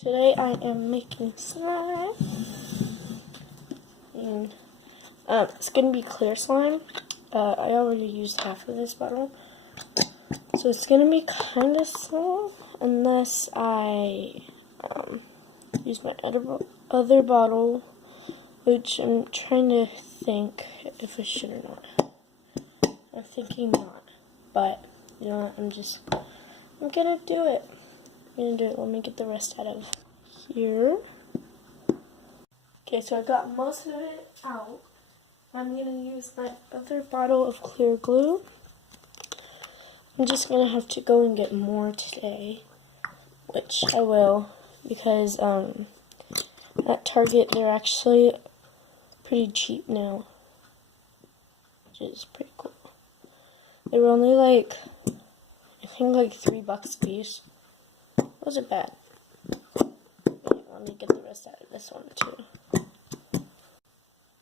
Today I am making slime, and it's going to be clear slime. I already used half of this bottle, so it's going to be kind of small unless I use my other bottle, which I'm trying to think if I should or not. I'm thinking not, but you know what, I'm going to do it. Let me get the rest out of here. Okay, so I got most of it out. I'm going to use my other bottle of clear glue. I'm just going to have to go and get more today, which I will, because at Target they're actually pretty cheap now, which is pretty cool. They were only like, I think like $3 a piece. Wasn't bad. Let me get the rest out of this one too.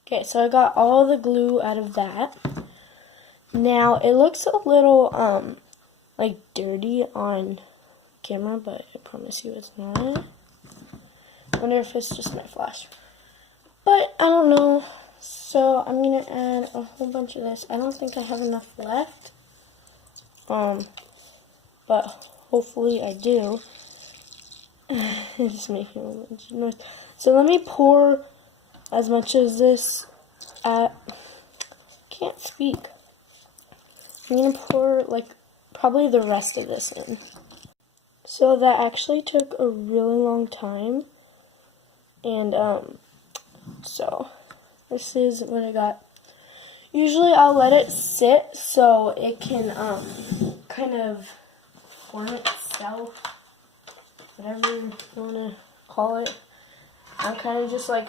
Okay, so I got all the glue out of that. Now it looks a little like dirty on camera, but I promise you it's not. I wonder if it's just my flash. But I don't know. So I'm gonna add a whole bunch of this. I don't think I have enough left. But hopefully I do. It's just making a bunch of noise. So let me pour as much as this can't speak. I'm gonna pour like probably the rest of this in. So that actually took a really long time. And so this is what I got. Usually I'll let it sit so it can kind of form itself. Whatever you want to call it. I'm kind of just like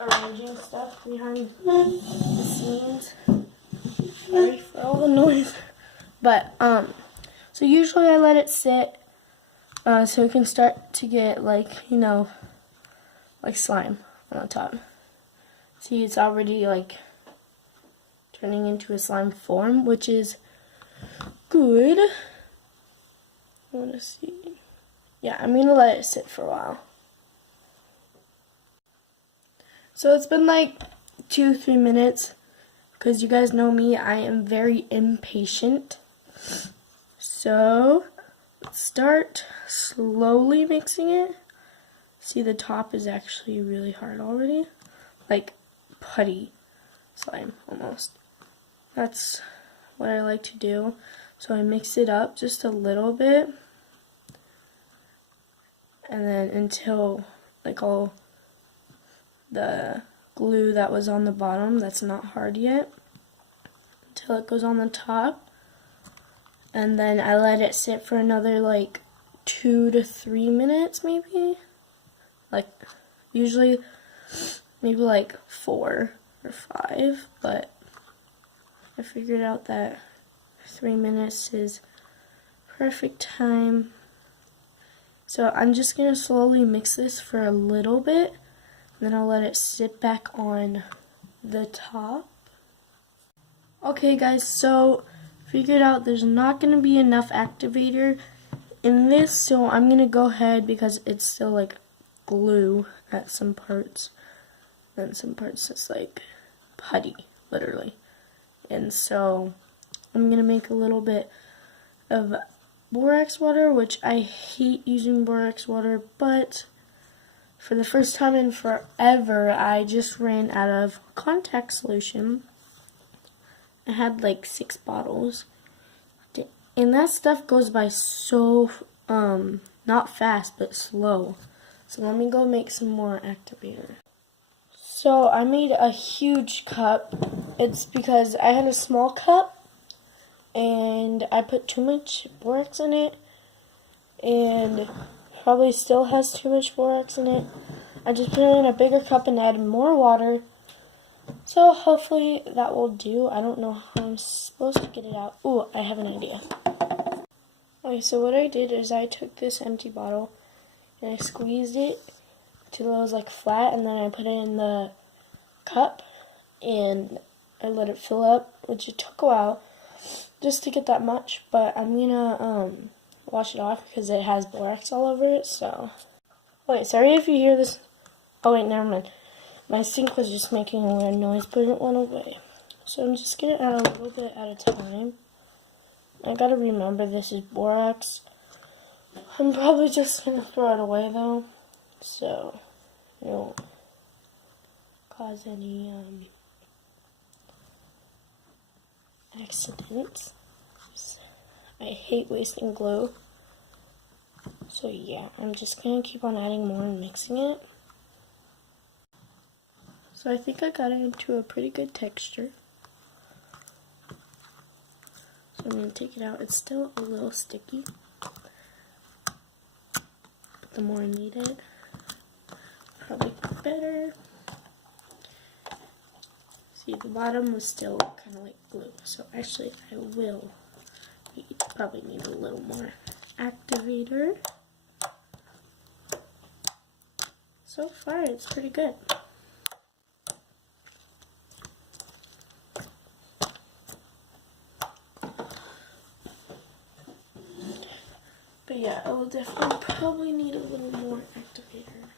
arranging stuff behind the scenes. Sorry for all the noise. But, so usually I let it sit so it can start to get like, you know, like slime on the top. See, it's already like turning into a slime form, which is good. I want to see. Yeah, I'm going to let it sit for a while. So it's been like 2-3 minutes, because you guys know me, I am very impatient. So let's start slowly mixing it. See, the top is actually really hard already. Like putty slime almost. That's what I like to do. So I mix it up just a little bit. And then until like all the glue that was on the bottom that's not hard yet, until it goes on the top. And then I let it sit for another like 2 to 3 minutes maybe. Like usually maybe like 4 or 5, but I figured out that 3 minutes is perfect time. So I'm just going to slowly mix this for a little bit, then I'll let it sit back on the top. Okay guys, so figured out there's not going to be enough activator in this, so I'm going to go ahead, because it's still like glue at some parts, and some parts it's like putty, literally. And so I'm going to make a little bit of borax water, which I hate using borax water, but for the first time in forever, I just ran out of contact solution. I had like 6 bottles, and that stuff goes by so, not fast, but slow. So let me go make some more activator. So I made a huge cup. It's because I had a small cup, and I put too much borax in it, and probably still has too much borax in it. I just put it in a bigger cup and added more water, so hopefully that will do. I don't know how I'm supposed to get it out. Ooh, I have an idea. Okay, so what I did is I took this empty bottle and I squeezed it till it was like flat, and then I put it in the cup and I let it fill up, which it took a while just to get that much, but I'm gonna wash it off because it has borax all over it. So Wait, sorry if you hear this. Oh wait, never mind. My sink was just making a weird noise, but it went away. So I'm just gonna add a little bit at a time. I gotta remember this is borax. I'm probably just gonna throw it away though, so it won't cause any accidents. I hate wasting glue. So yeah, I'm just gonna keep on adding more and mixing it. So I think I got it into a pretty good texture. So I'm gonna take it out. It's still a little sticky, but the more I knead it, probably better. See, the bottom was still kind of like glue. So actually, I will probably need a little more activator. So far, it's pretty good. But yeah, I will definitely probably need a little more activator.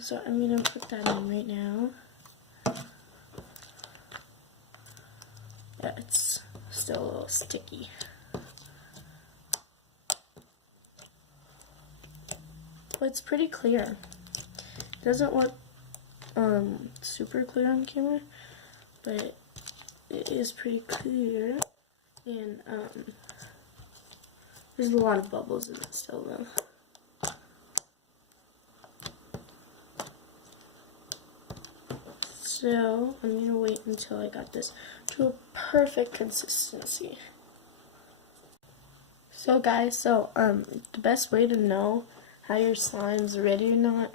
So I'm gonna put that in right now. Yeah, it's still a little sticky. But it's pretty clear. It doesn't look super clear on camera, but it is pretty clear. And there's a lot of bubbles in it still though. So I'm gonna wait until I got this to a perfect consistency. So guys, the best way to know how your slime's ready or not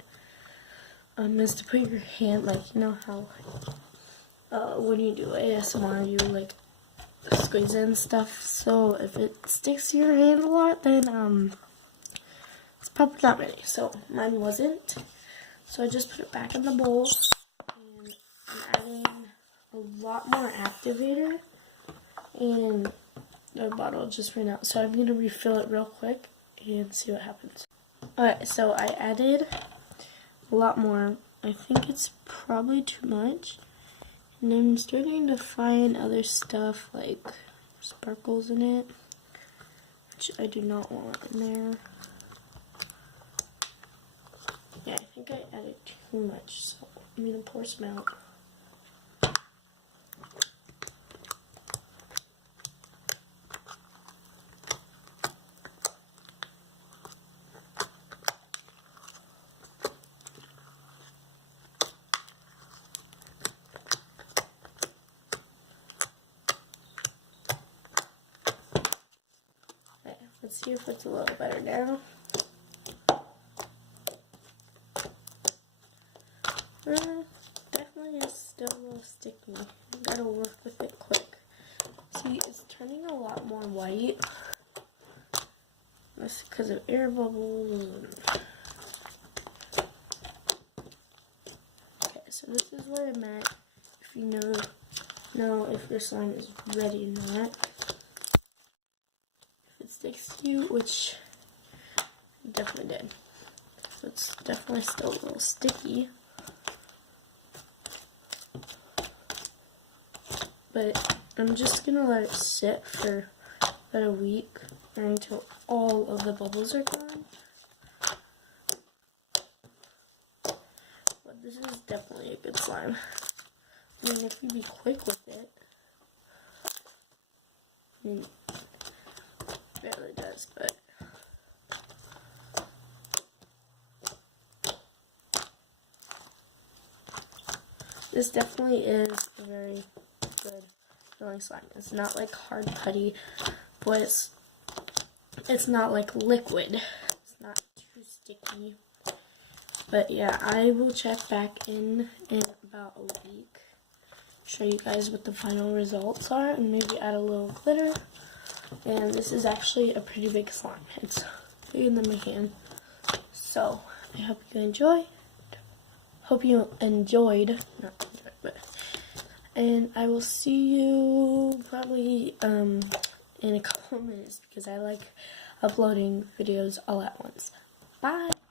is to put your hand, like, you know how when you do ASMR you like squeeze it and stuff. So if it sticks to your hand a lot, then it's probably not ready. So mine wasn't. So I just put it back in the bowl, and I'm adding a lot more activator, and the bottle just ran out. So I'm gonna refill it real quick and see what happens. Alright, so I added a lot more. I think it's probably too much. And I'm starting to find other stuff like sparkles in it, which I do not want in there. Yeah, I think I added too much, so I'm gonna pour some out. Okay, let's see if it's a little better now. Definitely is still a little sticky. You gotta work with it quick. See, it's turning a lot more white. That's because of air bubbles. Okay, so this is where I'm at. If you know if your slime is ready or not. If it sticks to you, which it definitely did. So it's definitely still a little sticky. But I'm just gonna let it sit for about a week or until all of the bubbles are gone. But this is definitely a good slime. I mean, if you be quick with it, I mean, it barely does, but this definitely is a very good filling slime. It's not like hard putty, but it's not like liquid. It's not too sticky. But yeah, I will check back in about a week. Show you guys what the final results are and maybe add a little glitter. And this is actually a pretty big slime. It's bigger than my hand. So I hope you enjoy. Hope you enjoyed. Not enjoyed, but. And I will see you probably in a couple of minutes because I like uploading videos all at once. Bye.